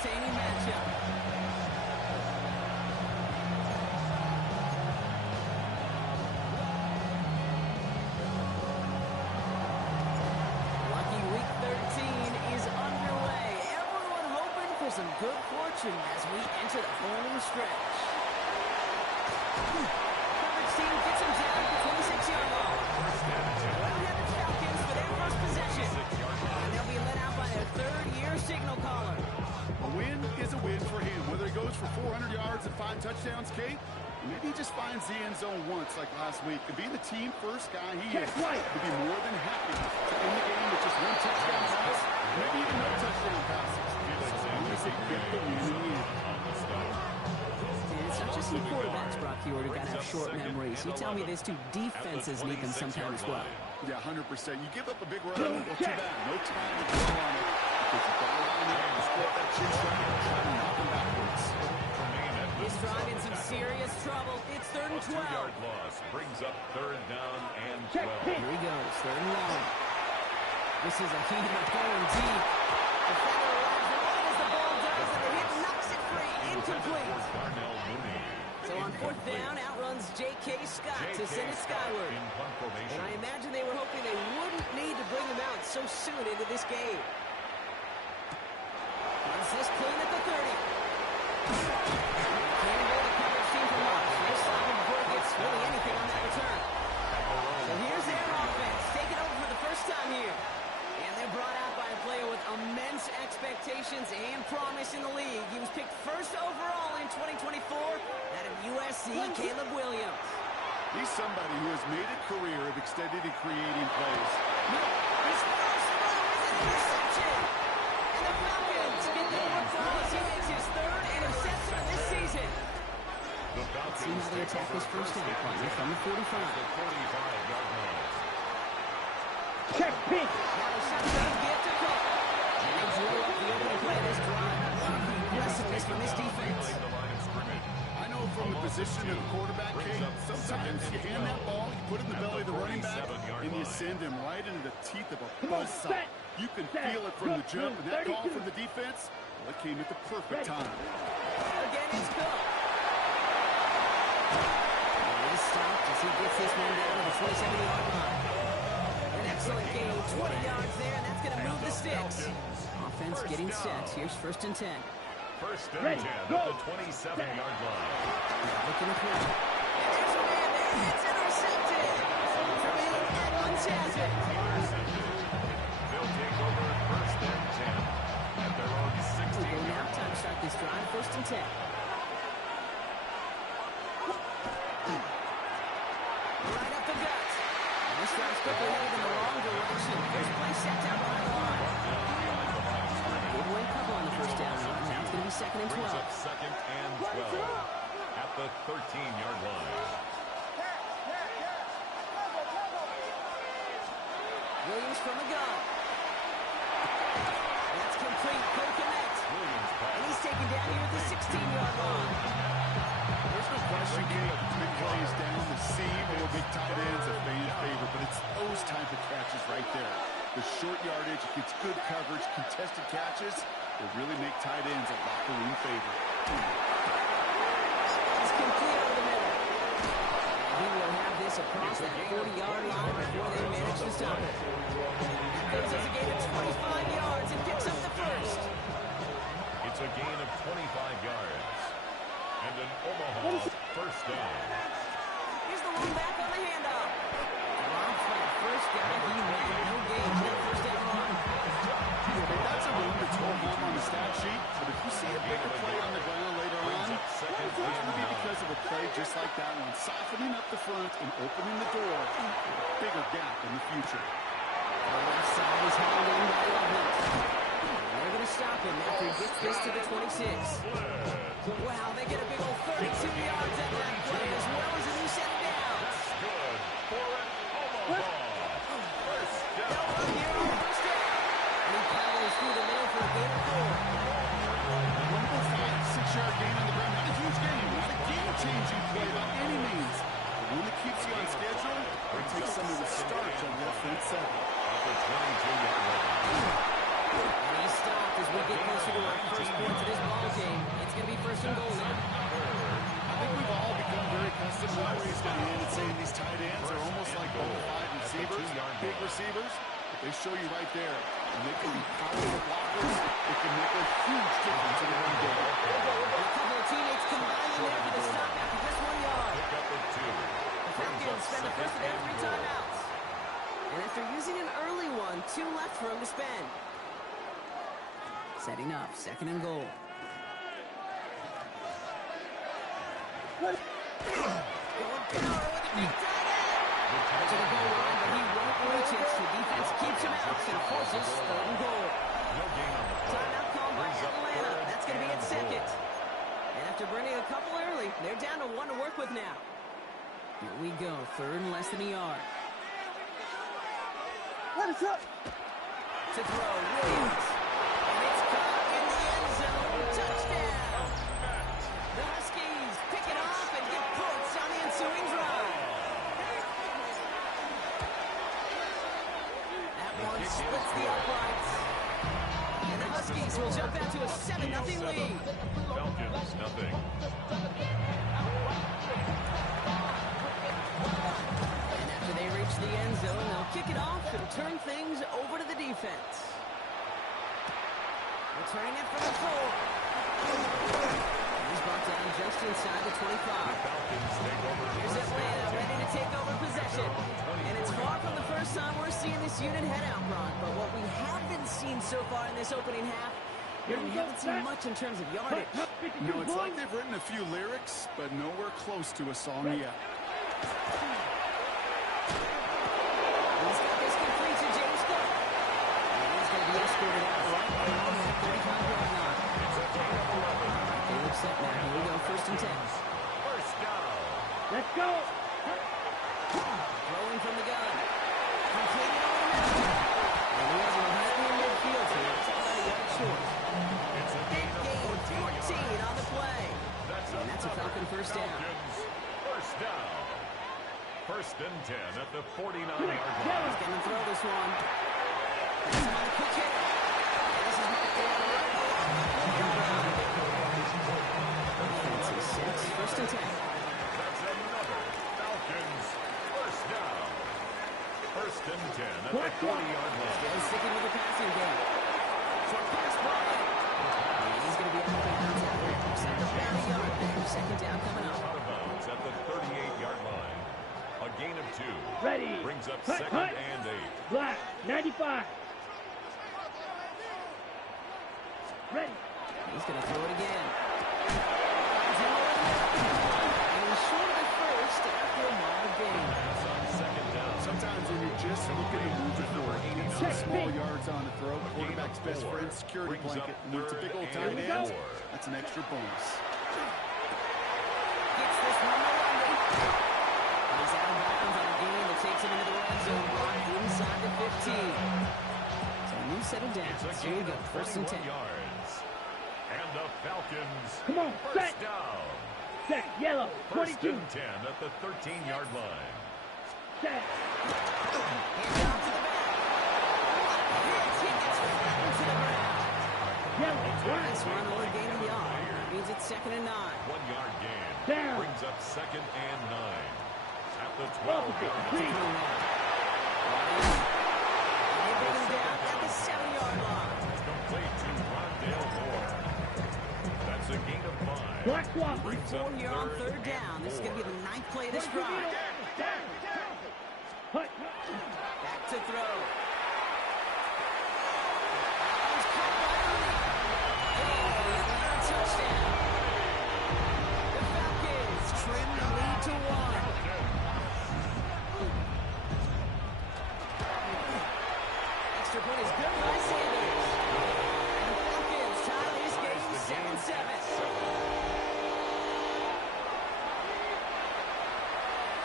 entertaining matchup. Lucky Week 13 is underway. Everyone hoping for some good fortune as we enter the home stretch. Coverage team gets him down at the 26-yard line. Well-headed Falcons for their first possession. And they'll be let out by their third-year signal caller. A win is a win for him. Whether he goes for 400 yards and 5 touchdowns, Kate, maybe he just finds the end zone once like last week. And being the team first guy he is, he'd be more than happy to end the game with just 1 touchdown pass, maybe even no touchdown passes. So long as they get the win in the end. It's not just the quarterbacks, Brock Huard, who got to have short memories. You tell me these two defenses need them sometime as well. Yeah, 100%. You give up a big run, well, too bad. No time to go on it. Because you got to line up and score that chin shot and try to knock them backwards. He's drawing in some serious trouble. It's 3rd and 12. 2-yard loss brings up 3rd down and 12. Here he goes, 3rd and long. This is a heater going deep. Defender arrives right as the ball does, and the hit knocks it free. Incomplete. Darnell Mooney. So on 4th down, outruns J.K. Scott to send it skyward. And I imagine they were hoping they wouldn't need to bring him out so soon into this game. Runs this clean at the 30. Can't go the coverage team from Marsh. No stopping before he gets really anything on that return. So here's their offense, taking over for the first time here. And they're brought out by a player with immense expectations and promise in the league. He was picked 1st overall in 2024 out of USC, Caleb Williams. He's somebody who has made a career of extending and creating plays. No, his first throw is an interception. And the Falcons get the ball as he makes his 3rd interception of this season. Let's see how they attack this first down play from the 45. The 45-yard line. Check pitch. Now the shotgun get to Cook. And they drew up the opening play of this drive. Aggressiveness from this defense. The line of scrimmage. I know from the position of the quarterback, Kate, sometimes you hand that ball, you put it in the belly of the running back, and you send him right into the teeth of a buzzsaw. You can feel it from the jump, and that call from the defense, well, it came at the perfect time. Again, it's Cook. He is stopped as he gets this one down to the 27-yard line. An excellent gain, 20 yards there, and that's going to move the sticks. Offense getting set. Here's 1st and 10. 1st and 10 at the 27-yard line. Looking through. And there's a man there. It's intercepted. Tremaine Edmonds has it. They'll take over 1st and 10 at their own We go 16-yard now. line. Time to start this drive. 1st and 10. Right up the gut. And this drive's quickly headed in the wrong direction. First play set down behind the line. Good way cover on the 1st down run. Now it's going to be 2nd and 12. Brings up 2nd and 12 at the 13-yard line. Williams from the gun. That's complete. Could connect. Williams And he's taken down here at the 16-yard line. There's no question, Kate, big plays down the seam or big tight ends are fan favorite, but it's those type of catches right there. The short yardage, it gets good coverage, contested catches, they really make tight ends a locker room favorite. It's complete over the middle. He will have this across that 40-yard line before they manage to stop it. That goes as a gain of 25 yards and picks up the 1st. It's a gain of 25 yards. And an Omaha 1st down. Here's the one back on the handoff. Rob for the 1st down. He made no gain to that 1st down line. That's a run that's home on the stat sheet, but if you see a bigger play on the ground later on, it's going to be because of a play just like that one, softening up the front and opening the door for a bigger gap in the future. The left side is hauled in by Lovett. They're going to stop him after he gets this to the 26. Wow, they get a big old 32 yards out of that play as well as a new set down. Good for an Omaha 1st down. No run here on the 1st down. And he powers through the middle for a gain of 4. 6-yard gain on the ground, not a huge gain, not a game-changing play by any means. But one that keeps you on schedule, or takes some of the starch on the offense side. At the 22-yard line. And he's stopped as we get closer to our first point of this big receivers, but they show you right there, and they can be powerful blockers. It can make a huge difference in the run game. And a couple of teammates combining there for the stop after just 1 yard. Pick up at 2. The Falcons spend the first of their 3 timeouts. And after using an early one, 2 left for him to spend. Setting up, 2nd and goal. Going power with a big tight end. To the goal line, but he won't reach it. The defense keeps him out and forces 3rd and goal. No gain on the play. Timeout called by Brings up Atlanta. 3rd That's going to be at and 2nd. goal. And after burning a couple early, they're down to 1 to work with now. Here we go, 3rd and less than a yard. Let us up. To throw, Williams. And it's caught in the end zone. Touchdown. The Huskies pick it off and get points on the ensuing drive. That one splits the uprights. And the Huskies will jump out to a 7-0 lead. Falcons, nothing. And after they reach the end zone, they'll kick it off and turn things over to the defense. Returning it from the 4. He's brought down just inside the 25. Falcons take over. Here's Atlanta ready to take over possession. And it's far from the first time we're seeing this unit head out, Ron. But what we have been seeing so far in this opening half, we haven't seen much in terms of yardage. No, it's like they've written a few lyrics, but nowhere close to a song yet. He's got this complete to James Cook. And he's going to be escorted out right along that 35-yard line. They look set now. Here we go, 1st and 10. First down. Let's go. Throwing from the gun. Completed over the middle. And he has one right in midfield here. It's about a yard short. It's a gain of 14 on the play. And that's a Falcon first down. Falcons first down. 1st and 10 at the 49-yard line. He's going to throw this one. This is a quick hit. And this is Mike Taylor right along the 40-yard line. Defense is 6, 1st and 10. That's another Falcons first down. 1st and 10 at the 40-yard line. Still sticking with the passing game. Short pass play. And he's going to be out of bounds after it. Set up down the yard there. 2nd down coming up. Out of bounds at the 38-yard line. A gain of 2. Ready. Brings up Hut, 2nd hut. and 8. Black. 95. Ready. He's going to throw it again. And he's short of the first after a mild gain. Pass on 2nd down. Sometimes when you're just looking to move the forward, some small yards on the throw, quarterback's best friend, security Brings up blanket. And when it's a big old 3rd tight and end, 4. that's an extra bonus. Gets this one to London. He's out of bounds on a gain that takes him into the red zone block inside the 15. So a new set of downs. It's a Here we gain go, of 1st and 10. 21 yards. And the Falcons Come on, first set. down. Set. Yellow. 1st 22. and 10 at the 13-yard line. Set. Hands off to the back. Hits. He gets flattened to the ground. Yellow. Nice run or a gain of yard. Means it's 2nd and 9. 1-yard gain. Down. Brings up 2nd and 9. At the Opposite. 12-yard Three. line. And they bring him down at the 7-yard line. Complete to Rondale Moore. That's a gain of 5. Black swap. Brings up 4 here on 3rd and down. This is going to be the 9th play of this drive. Hut. Back to throw. He's caught by Mooney. And for the Atlanta touchdown. The Falcons trim the lead to 1. Extra point is good by Sanders. And the Falcons tie this game 7-7.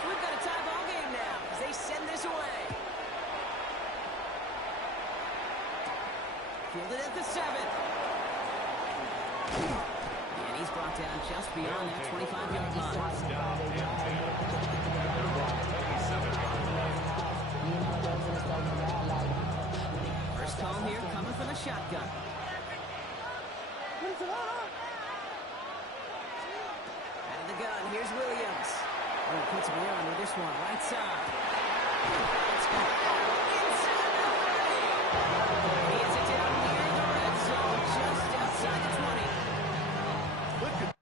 We've got a tie ball game now as they send this away. Fielded at the 7. And he's brought down just beyond that 25-yard line. First down and 10. 27-yard line. First call here coming from the shotgun. Out of the gun, here's Williams. Oh, puts him on with this one, right side. It's good. He has it down near the red zone, just outside the 20. Look at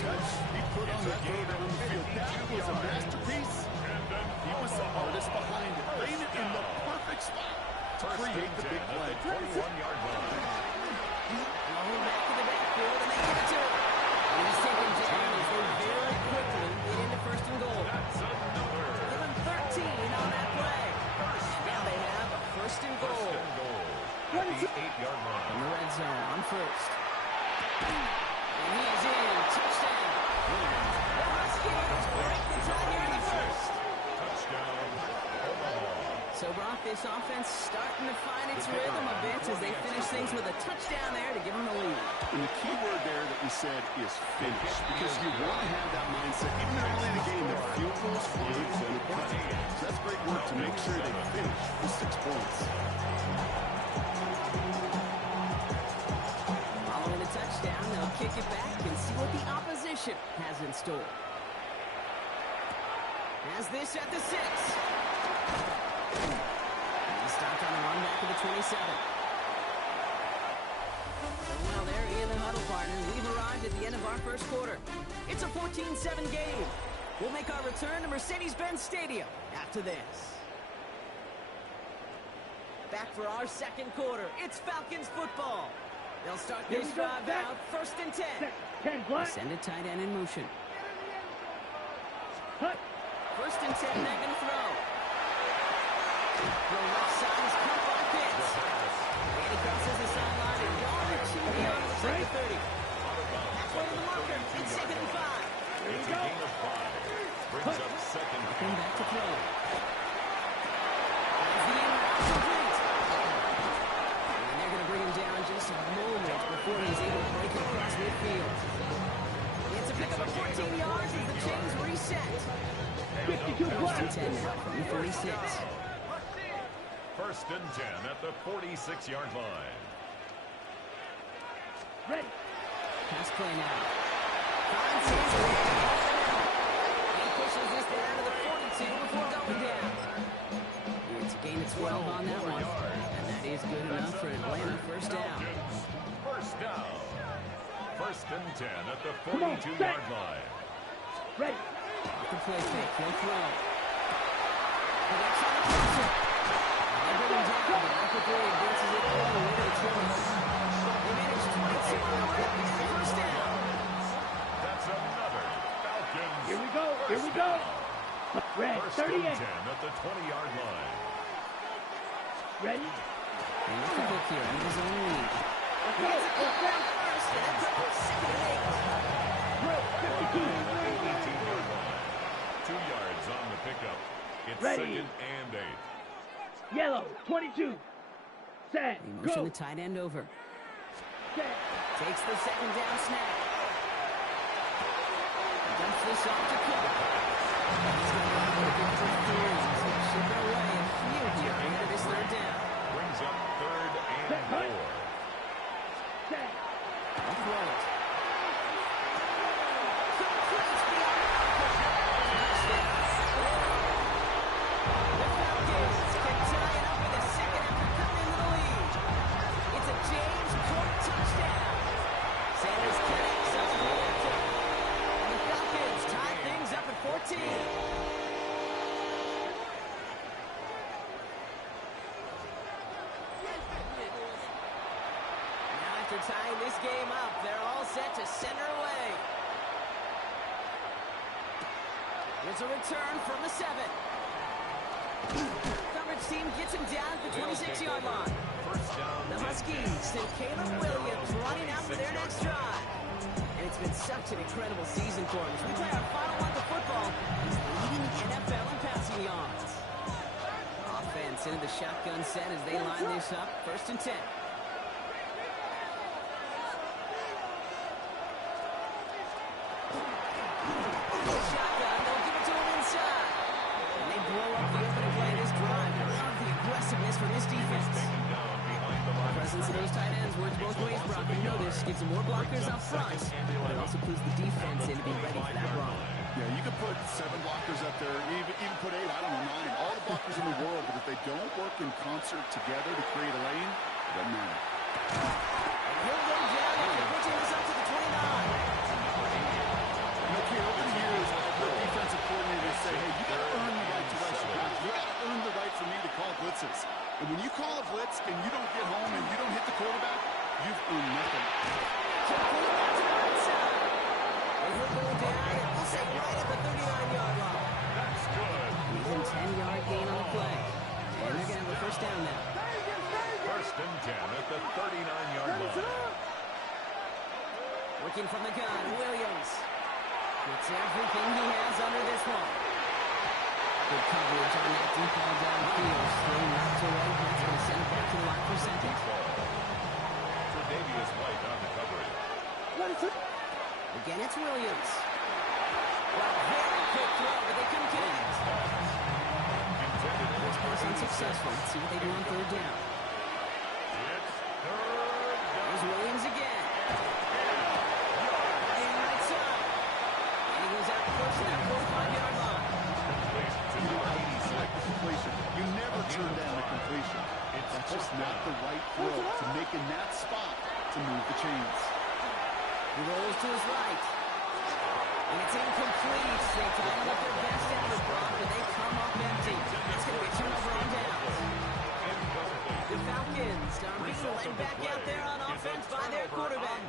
touch he put on that throw down the field. That was a masterpiece. He was the artist behind it, laying it in the perfect spot to create the big play. 21-yard line. Rolling back to the backfield, and they give it to him. And he's taken down as they very quickly get into first and goal. That's another. Give him 13 on that play. Now they have a first and goal. First and goal at the 8-yard line. In the red zone on first. And he is in. Touchdown. The Huskies break the tie here in the first. Touchdown, Omaha. So, Brock, this offense starting to find its rhythm a bit as they finish things with a touchdown there to give them the lead. And the key word there that we said is finish, because you want to have that mindset. Even early in the game, that field goals aren't going to cut it. So that's great work to make sure they finish with 6 points. Following the touchdown, they'll kick it back and see what the opposition has in store. Has this at the 6. And he stopped on the run back to the 27. Well, there in the huddle, partner. We've arrived at the end of our first quarter. It's a 14-7 game. We'll make our return to Mercedes-Benz Stadium after this. Back for our second quarter. It's Falcons football. They'll start this drive out first and 10. 10 black. Send a tight end in motion. Cut. First and 10, they're going to throw. Throw left side is caught by Pitts. And he crosses the sideline and yard or two beyond the second 30. Halfway to the marker. It's second and 5. It's a gain of 5. Brings up second. Come back to throw. As the end route complete. And they're going to bring him down just a moment before he's able to break it across midfield. It's a pickup of 14 yards as the chains reset. 52 First black. and 10 now from the 46. First and 10 at the 46-yard line. Ready. Pass play now. Finds his way. He pushes this down to the 42 before going down. It's a gain of 12 on that one. And that is good enough for Atlanta first down. First down. First and 10 at the 42-yard line. Ready. Off the play fake. He'll throw. The next on the crosser. They bring him down, but Rapoport advances it all the way to the 20. They manage 22 on the way to the first down. That's another Falcons. Here we go. Here we first go. down. Red. First and 38. 10 at the 20-yard line. Ready. And with the hook here, into his own lead. Let's He go. gets it Let's go. first, and that's up to second and 8. Drill. 52. 18-yard line. 2 yards on the pickup. It's Ready. second and 8. Yellow. 22. Set. They motion Go. the tight end over. Set. Takes the second down snap. Dumps this off to Cook. He's going to be looking for 3. He's going to ship it away a few here ahead of his third down. Brings up third and Set. 4. Set. I'll throw it. Completes beyond the touchdown. The Falcons can tie it up with a second after coming into the lead. It's a James Cook touchdown. Sanders connects on the after. And the Falcons tie things up at 14. Now after tying this game up, they're all set to center away. There's a return from the 7. Coverage team gets him down at the 26-yard line. First down. The Huskies send Caleb Williams running out for their next drive. And it's been such an incredible season for him. As we play our final month of football, he's leading the NFL in passing yards. Offense into the shotgun set as they line this up. First and 10. those tight ends works both ways, Brock. You know this. Gives them more blockers up front, but it also puts the defense in to be ready for that run. Yeah, you could put 7 blockers up there, even put 8, I don't know, 9. All the blockers in the world, but if they don't work in concert together to create a lane, it doesn't matter. He'll go down after pushing this up to the 29. Okay, over the years, I've heard defensive coordinators say, hey, you got to earn the right to rush your guys. You got to earn the right for me to call blitzes. And when you call a blitz and you don't get home and you don't hit the quarterback, you've earned nothing. So pull it out to the right side. And he'll go down, we'll say right at the 39-yard line. That's good. Even 10-yard gain on the play. And they're going to have a first down now. First and 10 at the 39-yard line. Working from the gun, Williams. Gets everything he has under this one. Good coverage on that deep ball downfield. Still knocked away. That's going to send it back to the line for second. Tre'Davious White on the coverage. Again, it's Williams. Well, very quick throw, but they couldn't connect. This pass unsuccessful. Let's see what they do on third down. It's third down. There's Williams again. And right side. And he goes out close to that 45-yard line. You know how you select the completion. You never turn down a completion. That's just not the right throw to make in that spot to move the chains. He rolls to his right. And it's incomplete. They try to look their best effort, Brock, but they come up empty. That's going to be a turnover on downs. The Falcons are being led back out there on offense by their quarterback.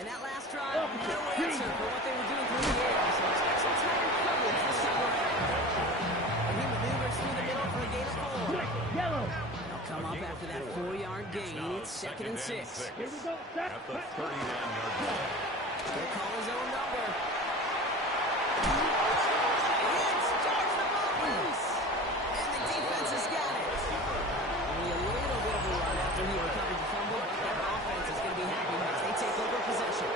And that last drive, no answer for what they were doing through the air. So expect some tighter coverage this time around. And he maneuvers through the middle for a gain of 4. Yellow. They'll come up after that 4-yard gain. It's second and 6. Here we go. Set. At the 39-yard line. He'll call his own number. And starts the ball loose. And the defense has got it. Only a little bit of a run after he recovered the fumble, but their offense is going to be happy as they take over possession.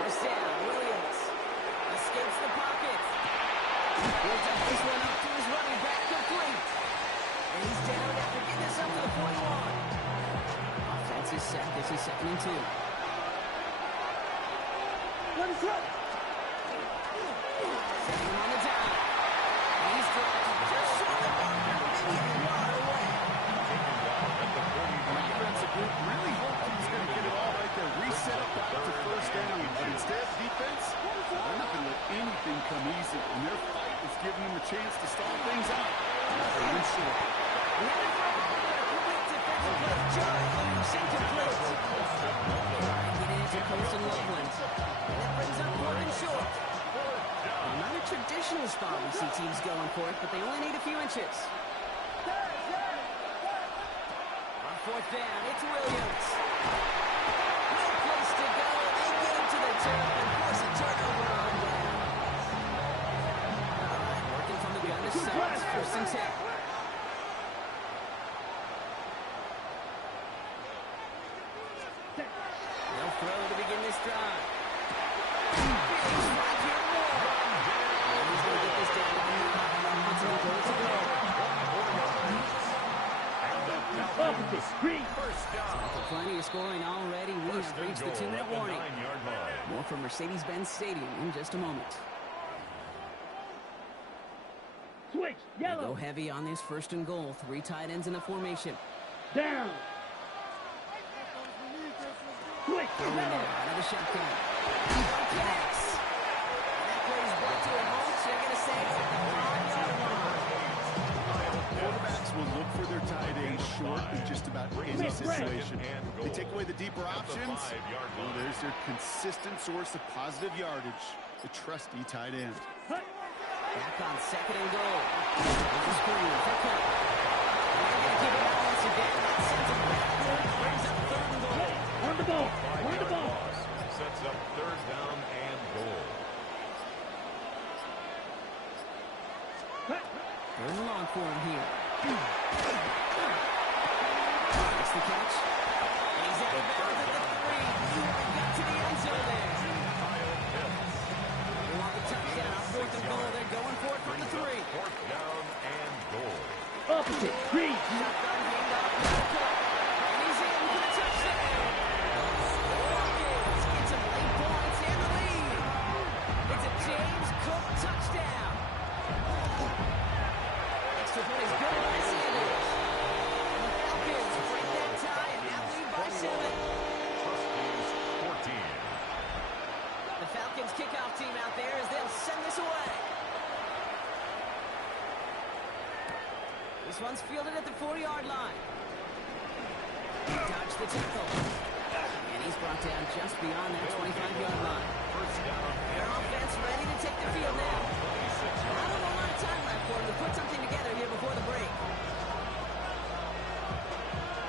First down, Williams escapes the pocket. He'll dump this one up to his running back, complete. And he's down after getting this up to the 41. Offense is set. This is second and 2. Let us run. Setting him on the down. And he's dropped just short of Walker, maybe a yard away. Taken down at the 40-yard Defensive group really hoped he was going to get it all right there. Reset it back to first down. But instead, defense, they're not going to let anything come easy. And their fight is giving them a chance to start things out. They're in short. Another throw. Quick defensive play. John Lewis incomplete. Get into Colson Loveland. And that brings up 4th and short. Well, not a traditional spot we see teams going for it, but they only need a few inches. On 4th down, it's Williams. No place to go. They get him to the turf and force a turnover on down. All right, working from the gun to Sutton. First and 10. They'll throw to begin this drive. Big strike here, Moore. And he's going to get this down to the 9. Wants him to go to go. Opposite. Green. First down. After plenty of scoring already, we have reached the 2-minute warning. 9-yard line. More from Mercedes-Benz Stadium in just a moment. Switch. They go Yellow. heavy on this first and goal. 3 tight ends in a formation. Down. Switch. Throwing now Yellow. out of the shotgun. Connects. That play is brought to a halt. So they're going to say at the 5-yard line. Quarterbacks will look for their tight end short in just about any situation. They take away the deeper options. Well, there's their consistent source of positive yardage, the trusty tight end. Back on second and goal. There's a screen for Cup. And they're going to keep it balanced again. That sends it backward. Brings up 3rd and goal. On the ball. On the ball. Sets up 3rd down and goal. 3rd and long for him here. Makes the catch. And he's out of bounds at the 3. He got to the end zone there. They want the touchdown on 4th and goal. They're going for it from the 3. 4th down and goal. Opposite. Watch it. Freeze. Shotgun hand off Medical. And he's in for the touchdown. Falcons get some late points and the lead. It's a James Cook touchdown. Extra point is good by Sanders. And the Falcons break that tie and now lead by 7. Huskies 14. The Falcons kickoff team out there as they'll send this away. This one's fielded at the 40-yard line. He dodged the tackle. And he's brought down just beyond that 25-yard line. First down. Their offense ready to take the field now. Not a whole lot of time left for them to put something together here before the break.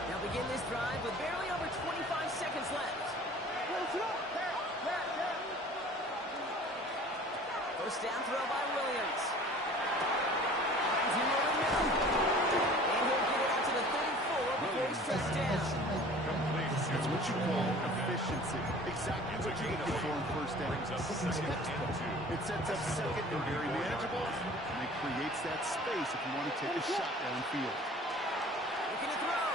They'll begin this drive with barely over 25 seconds left. First down throw by Williams. Finds him over the middle. And he'll get it out to the 34 before he's tracked down. It's what you call efficiency. Exactly what you're looking for in first down. It sets up second and very manageable, and it creates that space if you want to take a shot downfield. Looking to throw.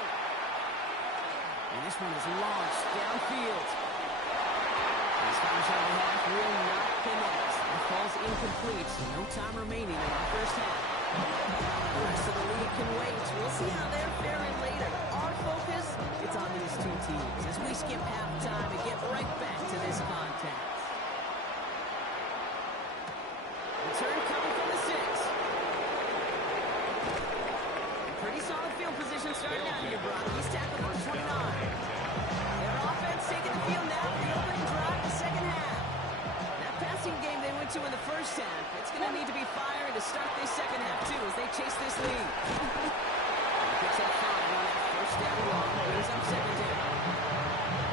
And this one is launched downfield. This one shot and a half will not connect. It falls incomplete. No time remaining in our first half. The rest of the league can wait. We'll see how they're faring later. Our focus, it's on these two teams as we skip halftime and get right back to this contest. Return coming from the 6. Pretty solid field position starting out here, Brock. He's tackled number 29. Their offense taking the field now for the opening drive the second half. That passing game they went to in the first half, it's going to need to be firing to start this second half, too, as they chase this lead. Picks up 5 on that first down long, brings up second down.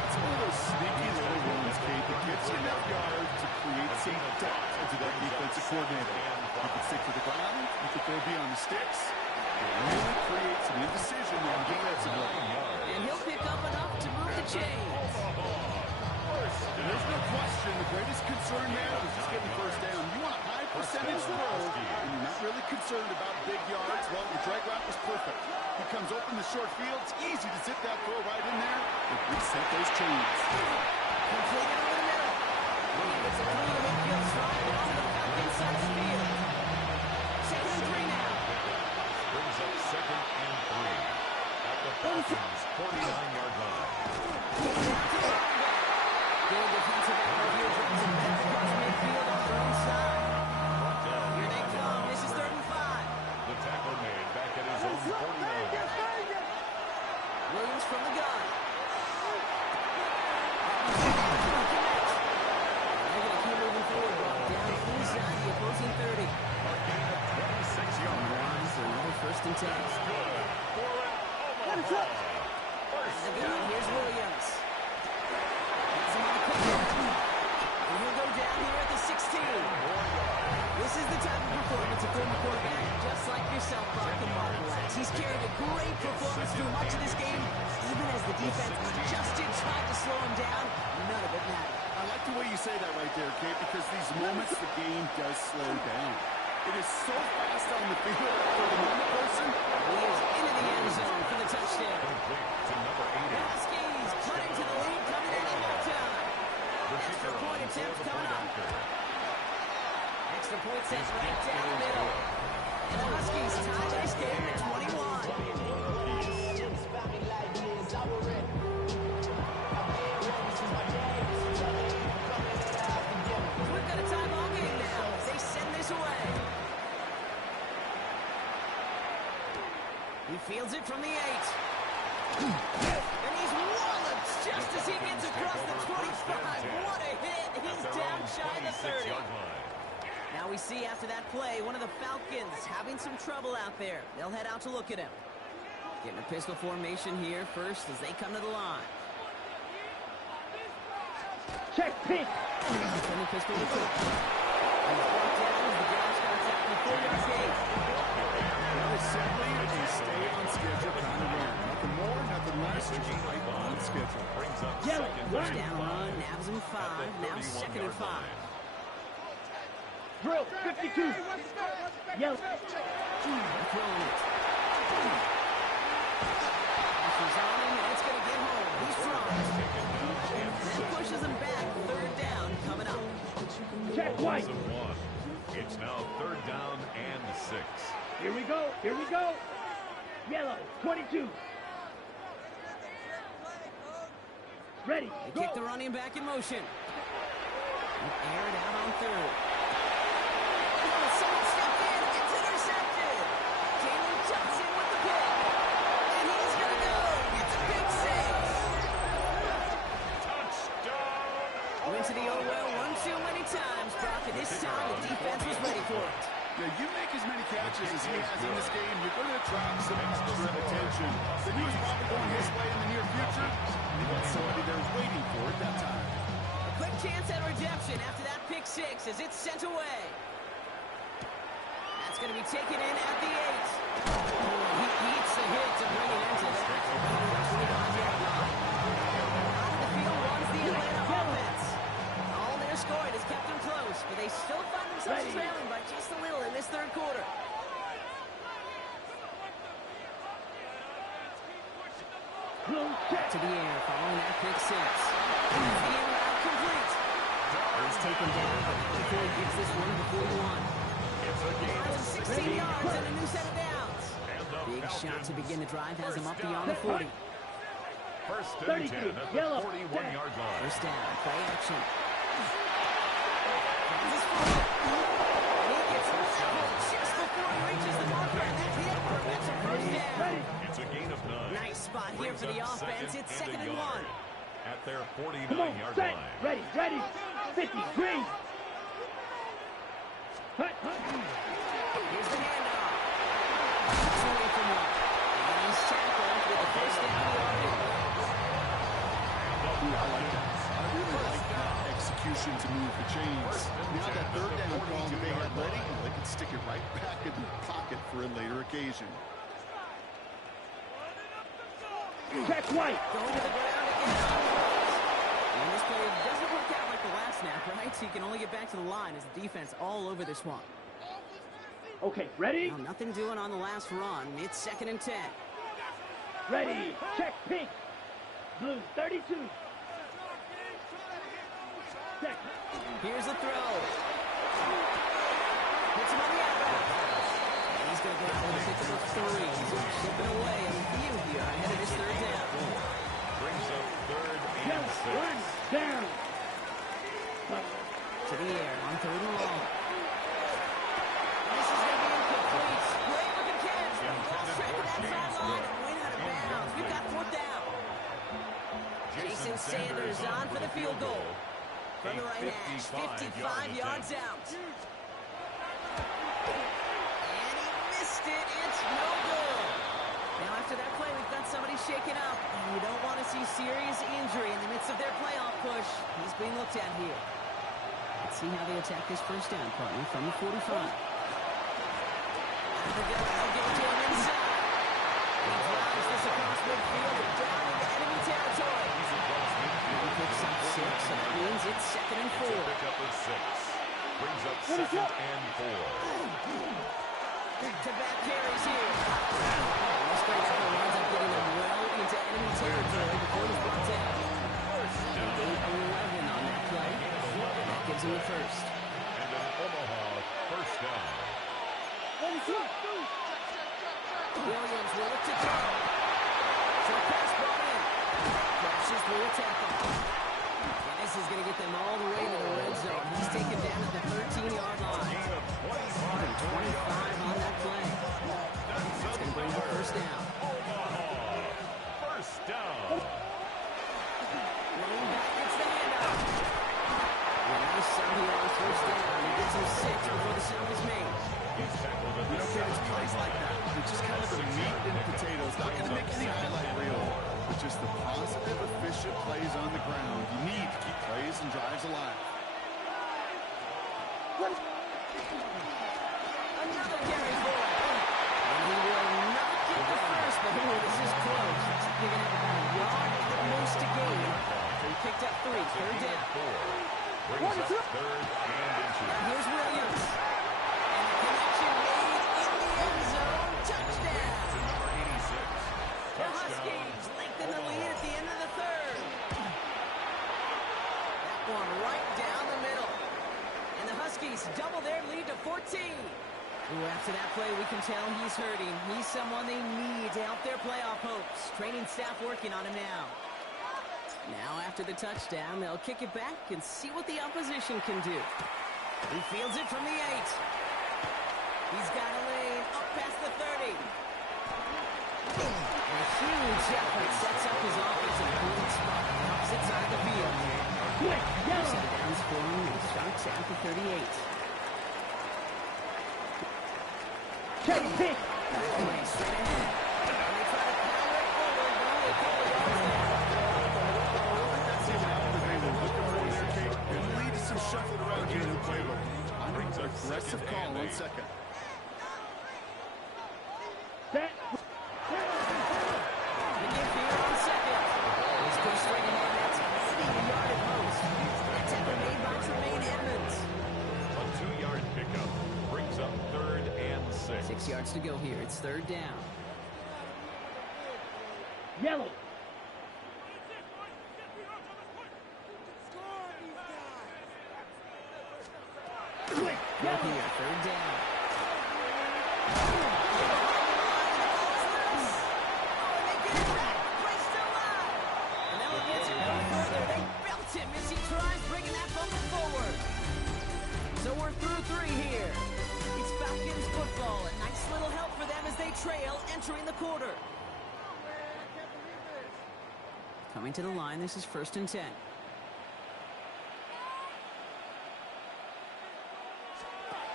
It's one of those sneaky little runs, Kate, that gets you enough yards to create some doubt into that defensive coordinator. You can stick to the ground, you can throw beyond the sticks. It really creates some indecision on the defensive line. And he'll pick up enough to move the chains. There's no question the greatest concern now is just getting first down. You want a high percentage throw, and you're not really concerned about big yards. Well, the drag route was perfect. He comes open the short field. It's easy to zip that throw right in there and reset those chains. Completed over the middle. He gets it through the midfield stride and onto the Falcons side of the field. Second and 3 now. Brings up second and 3. At the Falcons 49-yard line. Good defensive effort here, drives it back across midfield on their own side. Here they come. This is 3rd and 5. The tackle made back at his own 49. Williams from the gun. They're going to keep moving forward, brought down inside the opposing 30. A gain of 26 yards. Line for another 1st and 10. Good for an Omaha. First The gun, down. here's Williams. Has him on the quick and he'll go down here at the 16. This is the type of performance a former quarterback, just like yourself, Brock DeMarco has. He's carried a great performance through much of this game, even as the defense adjusted, tried to slow him down. None of it mattered. I like the way you say that right there, Kate, because these moments the game does slow down. It is so fast on the field for the normal person. He is into the end zone for the touchdown. Complete to number 80. Huskies cut into the lead coming in at halftime. Extra point attempt coming up. Extra point set right down the middle. And the Huskies tie this game at 21. We've got a tie ball game now as they send this away. He fields it from the 8. And he's walloped just as he gets across the 25. What a hit. He's down shy of the 30. Now we see after that play, one of the Falcons having some trouble out there. They'll head out to look at him. Getting a pistol formation here first as they come to the line. Check pitch. Sending pistol to Cook. He's brought down as the guy starts out in the 4-yard gate. Well, simply, you stay on schedule kind of run. Nothing more, nothing less, just right on schedule. Brings up Yellow, second line. Down one, nabs him 5, now 2nd and 5. Drill 52. Yellow. Throwing it. Pressure's on him, and it's going to get home. He's strong. That pushes him back. Third down coming up. Check White. One. It's now third down and 6. Here we go. Here we go. Yellow, 22. Ready, They go. kick the running back in motion. Air it out on third. Oh, someone stepped in. It's intercepted. Jalen Johnson with the pick. And he's going to go. It's a big 6. Touchdown! Went to the old well one too many times, Brock, and this time the defense was ready for it. Yeah, you make as many catches as he has in this game, you're going to attract some extra attention. The news probably going his way in the near future. He got somebody there waiting for it that time. A quick chance at redemption after that pick 6 as it's sent away. That's going to be taken in at the 8. He eats the hit to bring it into that 25-yard line. Out of the field runs the Atlanta offense. All they're scoring has kept them close, but they still find themselves trailing by just a little in this third quarter. Blue Back check. to the air following that pick 6. The in route complete. He's taken down, but before he gets this one to the 41. It's a gain of 16 yards and a new set of downs. Big shot to begin the drive has him up beyond the 40. First and 10 at the Yellow. 41-yard line. First down, play action. Kansas forward. And he gets tackled just before he reaches the marker, and that hit prevents a first down. It's a gain of 9. Nice spot here Brings for the up offense. It's second a and yard 1. at their Come on, 49-yard set. line. Ready, ready. 50, green. Hut, hut. Here's the handoff. It's away from one. And he's tackled with the first down yardage. Ooh, I like that. I really like that execution to move the chains. Now that third down call that they had ready, they can stick it right back in the pocket for a later occasion. Check White. Going to the ground again on the rise. And this play doesn't work out like the last snap, right? So he can only get back to the line as the defense all over this one. Okay, ready? Now, nothing doing on the last run. It's second and 10. Ready. Check pink. Blue, 32. Check. Here's the throw. Hits him on the outside. And he's going to go out with a pick of 3. So shipping away on the field here ahead of his third down. Brings up third and Yellow, 1 down. To the air on third and long. This is going to be incomplete. Great looking catch. The ball's tracked to that sideline and went out of bounds. We've got fourth down. Jason Sanders on for the field goal. From the right hash, 55 yards out. And he missed it. It's no good. Now after that play, we've got somebody shaken up. And you don't want to see serious injury in the midst of their playoff push. He's being looked at here. Let's see how they attack this first down, partner, from the 45. They'll give it to him inside. He drives this across midfield and down into enemy territory. He picks up 6, so that means it's second and 4. Pick up of 6. Brings up second and 4. Back-to-back carries here. This great effort winds up getting them well into enemy territory before he's brought down. They gave 11 on that play. That gives him the first. And an Omaha first down. Williams will look to throw. Short pass ball in. Crashes through a tackle. And this is going to get them all the way to the red zone. He's taken down at the 13-yard line. Gain of 25. And 25 on that play. That's going to bring the first down. Omaha first down. Running back gets the handoff. A nice sound here on first down. He gets him 6 before the sound is made. He's tackled at We the don't get his plays like that. It's just kind of the meat and potatoes. Not going to make any highlight reel, but just the positive, efficient plays on the ground. You need to keep plays and drives alive. Another carry forward. And he will not get the first, but this is close. You're going to have about a yard at the most to gain. He picked up 3, third down. Brings up third and inches. Here's Williams. And the connection made in the end zone. Touchdown. 14. Ooh, after that play, we can tell he's hurting. He's someone they need to help their playoff hopes. Training staff working on him now. Now, after the touchdown, they'll kick it back and see what the opposition can do. He fields it from the 8. He's got a lane up past the 30. A huge effort sets up his offensive good spot on the opposite side of the field. First downs for him. He starts at the 38. Check pick. Away, straight ahead. And they try to power it forward, but only a couple yards there. They were looking for their kick. It leads to some shuffling around here in the playbook. I think it's an aggressive call on second. Set. The give here on second. He's pushed straight ahead. That's 80 yard at most. That tackle made by Tremaine Edmonds. A 2-yard pickup brings up 3rd and 6. 6 yards to go here. It's 3rd down. Yellow. Quick. Go Yellow. here. 3rd down. So we're through 3 here. It's Falcons football. A nice little help for them as they trail entering the quarter. Coming to the line, this is 1st and 10.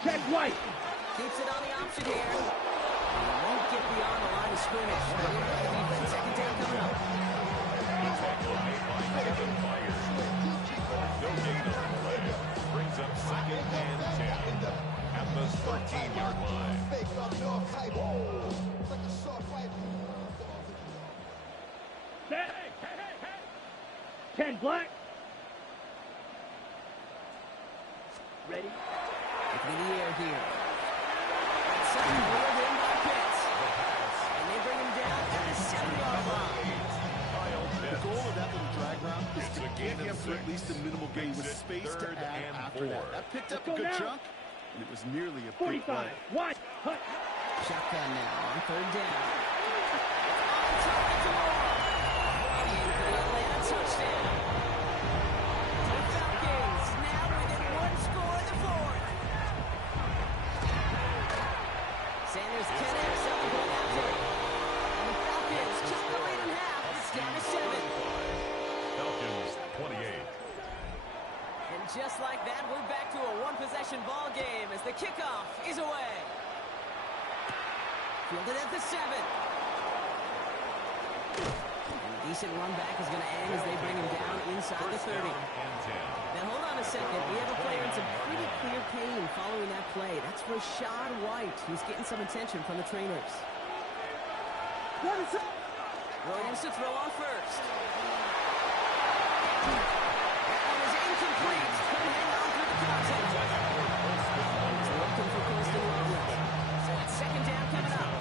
Check White. Keeps it on the option here. He won't get beyond the line of scrimmage. Defense, 2nd down coming up. Tackle made by Kevin Myers. No gain on the play. Brings up 2nd and 10 at the 13-yard line. Set. 10 black. Ready. Looking in the air here. Second wheeled in by Pitts. And they bring him down at the 7-yard line. The goal of that little drag route is to get him for at least a minimal gain with space to add after that. That picked up a good chunk, and it was nearly a big 45. play. One. Hut. Shotgun now on 3rd down. On target to Moore. And in for the Atlanta touchdown. The Falcons now within 1 score in the 4th. Sanders 10x on the point after. And the Falcons cut the lead in half. It's down to 7. Falcons 28. And just like that, we're back to a 1-possession ball game as the kickoff is away. Fielded at the 7. And a decent run back is going to end as they bring him down inside the 30. Now hold on a second. We have a player in some pretty clear pain following that play. That's Rachaad White, who's getting some attention from the trainers. Williams to throw on first. That one is incomplete. Couldn't hang on through the contact. He's looking for Colston Loveland. So it's 2nd down coming up.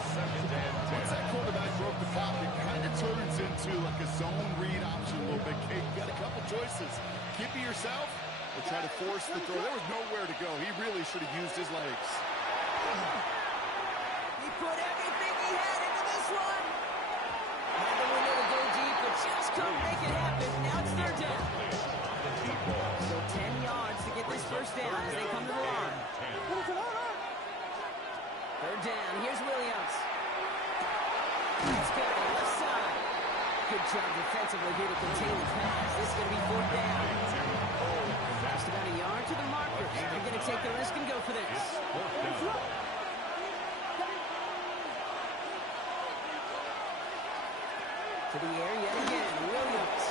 Once that quarterback broke the pop, it kind of turns into like a zone read option a little bit. Kate, you got a couple choices. Keep it yourself or try to force the throw. There was nowhere to go. He really should have used his legs. He put everything he had into this one. Had the window to go deep, but just couldn't make it happen. Now it's 3rd down. So 10 yards to get this 1st down as they come to the line. 3rd down. Here's Williams. Let's go. Left side. Good job defensively here to contain the pass. This is going to be 4th down. Just about a yard to the marker. They're going to take the risk and go for this. To the air yet again. Williams.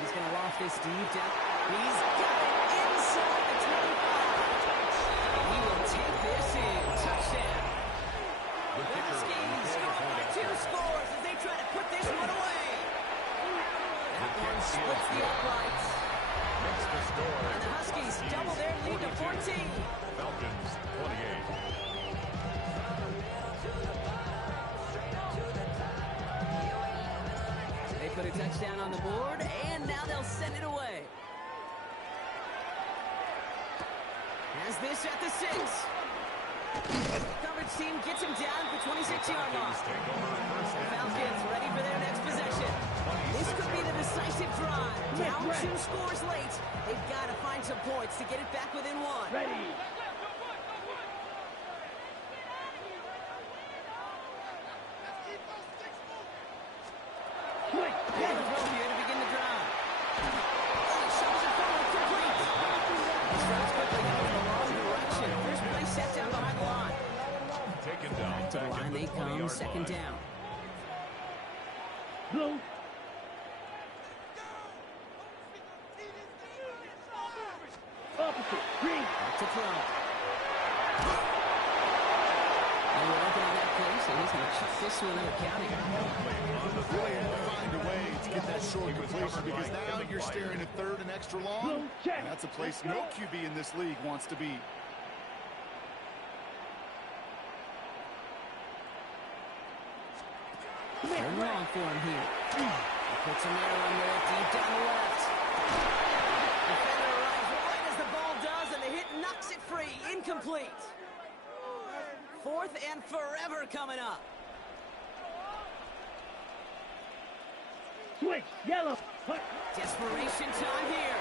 He's going to loft this deep down. He's got it inside the 25. And he will take this in. Touchdown. The Huskies go by 2 scores as they try to put this one away. That one splits the uprights. And the Huskies double their lead to 14. Falcons 28. They put a touchdown on the board, and now they'll send it away. Has this at the 6. team gets him down at the 26-yard line. Take over first The and Falcons ready for their next possession. This could be the decisive drive. Down 2 scores late. They've got to find some points to get it back within 1. Ready. And the throw here to begin the drive. Oh, he shoves it forward, complete. He starts quickly going in the wrong direction. First play set down behind the line. taken down. Back to the line they come, second down. Blue. Opposite. Green. Back to throw. And we're open on that play, so he's going to chuck this to another county. Really had to find a way to get that short completion because now you're staring at third and extra long. Blue. Check. And that's a place no QB in this league wants to be. Third long for him here. He puts him there on the deep down the left. Defender arrives right as the ball does, and the hit knocks it free. Incomplete. 4th and forever coming up. Switch. Yellow. Hut. Desperation time here.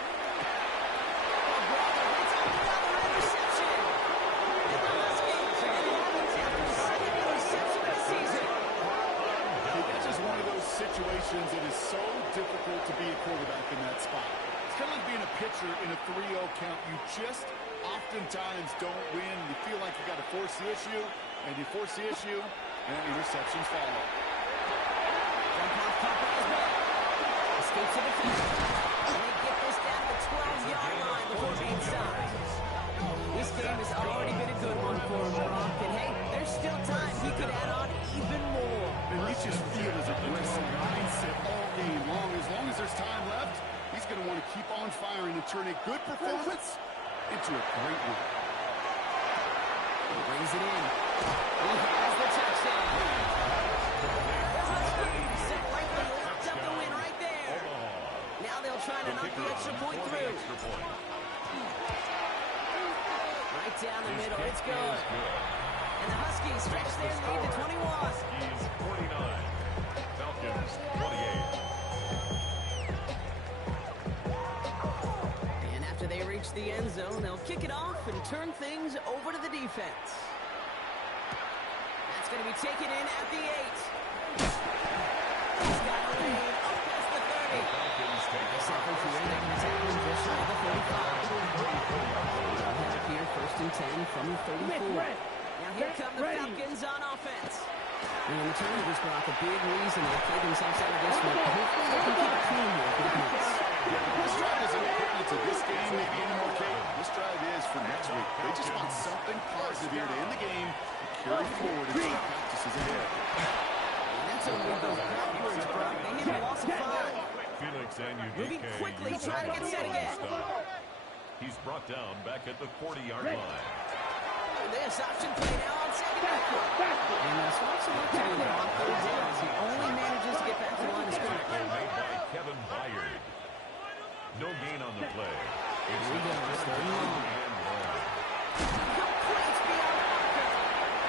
Oh, brother, it's another interception. And the Huskies are going to have it after the second interception of the season. That's just one of those situations that is so difficult to be a quarterback in that spot. It's kind of like being a pitcher in a 3-0 count. You just oftentimes don't win. You feel like you got to force the issue, and you force the issue, and interceptions follow. Dump off Popeye's back. Escapes the defender. And they get this down to the 12-yard line before being stopped. This game has already been a good one for him, Brock. And hey, there's still time. He could add on even more. And we just feel his aggressive mindset all game long. As long as there's time left, he's going to want to keep on firing and turn a good performance into a great one. He brings it in. He has the touchdown. The Huskies set likely locked up the win right there. Now they'll try to knock the extra point through. Right down the middle. It's good. And the Huskies stretch their lead to 21. Huskies 49. Falcons 28. And after they reach the end zone, they'll kick it off and turn things over to the defense. That's going to be taken in at the 8. He's got a lead up past the 30. Falcons take Nice effort here. They're going to take him just shy of the 45. They'll have it here, 1st and 10 from the 34. Now here come the Falcons on offense. And the turnovers brought a big reason they played themselves out of this one. Hopefully they can keep it clean here if nothing else. This drive isn't important to this game, maybe anymore, Kate. This drive is for next week. They just want something positive here to end the game and carry forward into the practices ahead. And that's a move goes backwards, Brock. They hit a loss of 5. Felix and Moving UDK quickly, use trying to get set again. stop. He's brought down back at the 40-yard line. This option play now on second down. And the Swanson look to be on 3rd down as he only manages to get back to the line of scrimmage. Tackle made by Kevin Byard. No gain on the play. It's Here we go, now 3rd and long. Complete beyond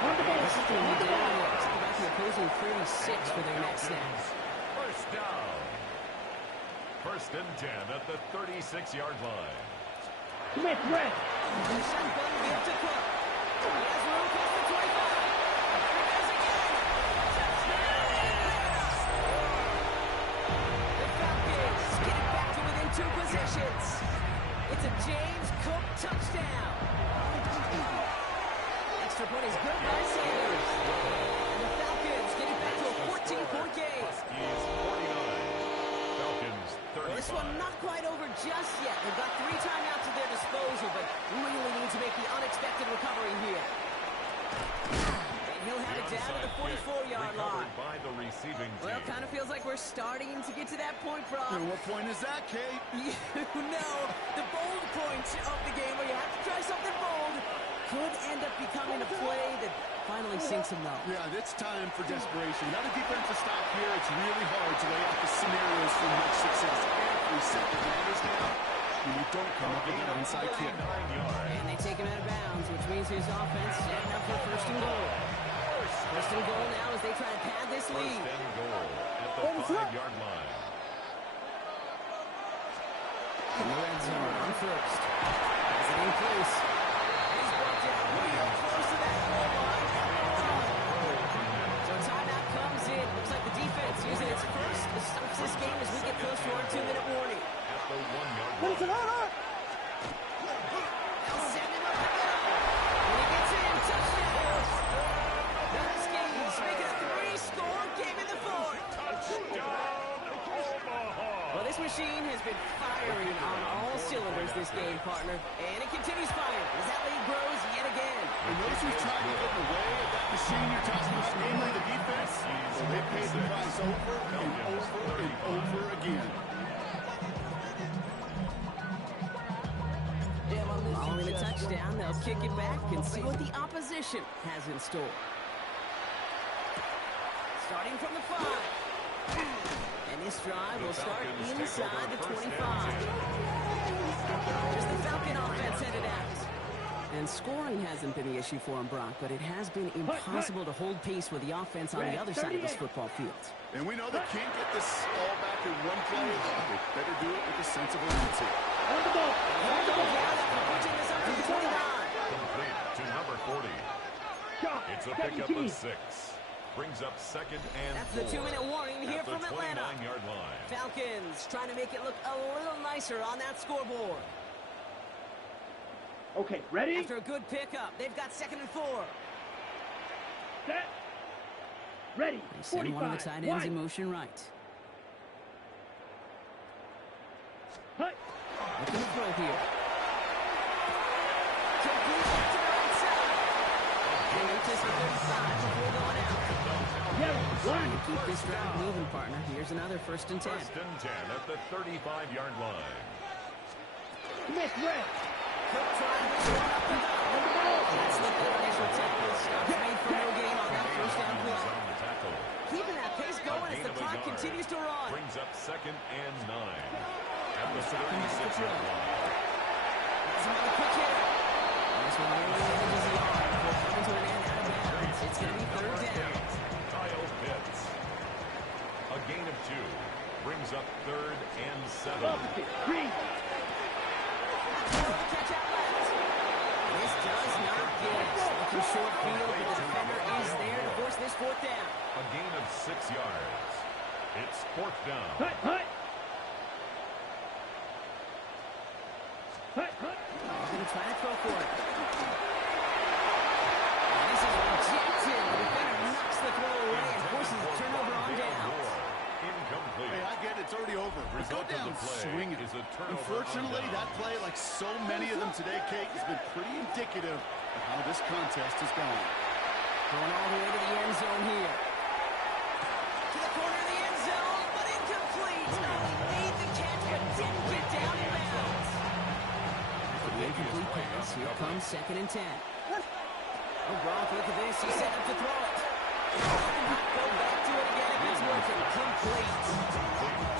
Walker. This is going to be down to about the opposing 36 for their next snap. First down. 1st and 10 at the 36-yard line. Smith red. The shotgun give to Cook. He has room past the 25. There he goes again. Touchdown! The Falcons get it back to within 2 possessions. It's a James Cook touchdown. Extra point is good by Sanders. And the Falcons get it back to a 14-point game. Huskies 49. Falcons 35. This one not quite over just yet. They've got 3 timeouts at their disposal, but really need to make the unexpected recovery here. And he'll have it down to the 44-yard line. Recovered by the receiving team. Well, kind of feels like we're starting to get to that point, Brock. And what point is that, Kate? You know, the bold point of the game where you have to try something bold could end up becoming a play that finally sinks him, though. Yeah, it's time for desperation. Not a defensive stop here. It's really hard to lay out the scenarios for much success. Every second matters now when you don't come up with an onside kick. 9 yards. And they take him out of bounds, which means his offense setting up for 1st and goal. First and goal now as they try to pad this lead. First and goal at the 5-yard line. In the red zone on first. Has it in place. And he's brought down real close to that goal line. So timeout comes in. Looks like the defense using its first to start this game as we get close to our 2-minute warning. At the 1-yard line. They'll send him up the middle. And he gets in. Touchdown. The Huskies make it a 3-score game in the fourth. Well, this machine has been firing on all cylinders this game, partner. And it continues firing as that lead grows yet again. And those who's trying to get in the way of that machine you're talking about, namely the defense, well, they paid the price over and over and over again. Following a touchdown, they'll kick it back and see what the opposition has in store. Starting from the 5. And this drive will start inside the 25. Just the Falcon offense headed out. And scoring hasn't been the issue for him, Brock, but it has been impossible to hold pace with the offense on the other side of this football field. And we know they can't get this all back in one play. They better do it with a sense of urgency. On the ball. Pushing this up to the 29. Complete to number 40. It's a pickup of 6. Brings up second and That's the 2-minute warning here from Atlanta. 29-yard line. Falcons trying to make it look a little nicer on that scoreboard. Okay, ready? After a good pickup, they've got 2nd and 4. Set. Ready. They send one of the tight ends in motion right. Hut. Looking to throw here. Complete to the right side. They notice the 35 before going out. Yellow. Keep this drive moving, partner. Here's another 1st and 10. First and 10 at the 35-yard line. Smith red. Cook trying to throw up the middle. That's the initial tackle. Stops made for no gain on that first down play. On the tackle. Keeping that pace going as the clock continues to run. Brings up second and 9 at the 36-yard line. That's another quick hitter. This one nearly manages the yard before coming to an end out of bounds. It's going to be 3rd down. Kyle Pitts. A gain of 2. Brings up 3rd and 7. Green. Catch out left. This does not get it. Looking short field, but the defender is there to force this 4th down. A gain of 6 yards. It's 4th down. Hut, hut. Hut, hut. He's going to try to throw for it. And this is rejected. The defender knocks the throw away and forces a turnover on downs. Incomplete. Hey, I get it. It's already over. But go Result of down the play swinging. is a turnover Unfortunately, on that downs. play, like so many of them today, Kate, has been pretty indicative of how this contest has gone. Going all the way to the end zone here. To the corner of the end zone, but incomplete. Oh, he made the catch, but didn't get down in bounds. After the incomplete pass, here comes 2nd and 10. Oh, Brock, look at this. He's set up to throw it. Go back to it again if it's working. Complete.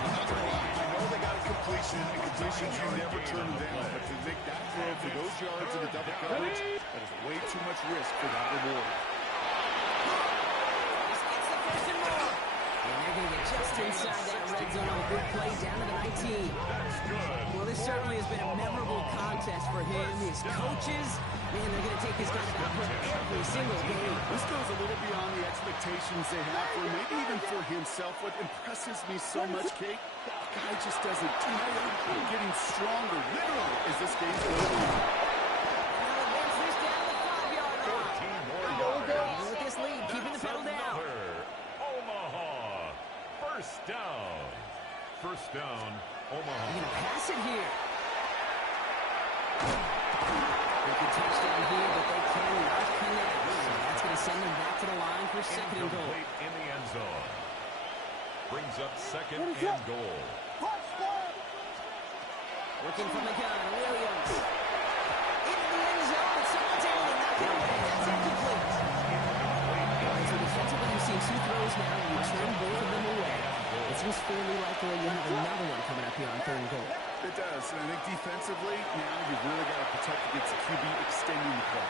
I know they got a completion, and completions you never turn them down, but to make that throw for those yards in the double coverage, that is way too much risk for that reward. This gets the 1st and more. And they're going to get just inside that red zone on a good play down to the 19. Well, this certainly has been a memorable contest for him. His coaches, man, they're going to take this kind of output every single game. This goes a little beyond the expectations they have for him, maybe even for himself. What impresses me so much, Kate, the guy just doesn't tire. He's getting stronger, literally, as this game's going on. Now advance this down to the 5-yard line. 14 more yards. With this lead, keeping the pedal down. Omaha. First down. First down, They're Omaha. going to pass it here. They can touchdown here, but they cannot connect. So that's going to send them back to the line for 2nd and goal. Incomplete in the end zone. Brings up 2nd and goal. Looking from the gun, Williams. Into the end zone, but someone's able to knock it away. That's incomplete. All right, so defensively, you've seen 2 throws now, and you turn both of them away. It seems fairly likely you have another one coming up here on 3rd and goal. It does, and I think defensively, now you've really got to protect against the QB extending the play.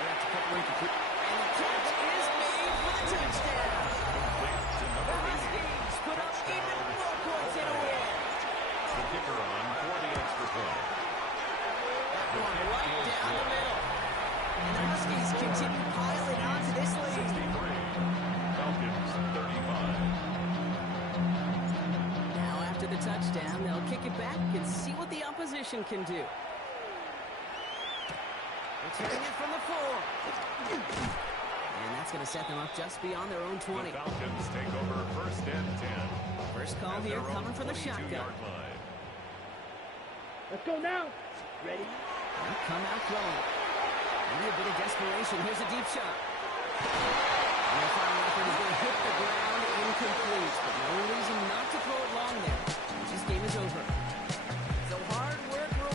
That's a couple incomplete. And the catch is made for the Touchdown. Complete to The number 80. Huskies put up even more points in a win. The kicker on for the extra point. That one right down the middle. And the Huskies continue piling on to this lead. 63. Falcons 35. Now after the touchdown, they'll kick it back and see what the opposition can do. Returning it from the 4. And that's going to set them up just beyond their own 20. The Falcons take over first and 10. First call At here their own coming from the shotgun. 22-yard line. Let's go now. Ready? And come out throwing. Maybe a bit of desperation. Here's a deep shot. And the final effort is going to hit the ground incomplete. But no reason not to throw it long there. This game is over.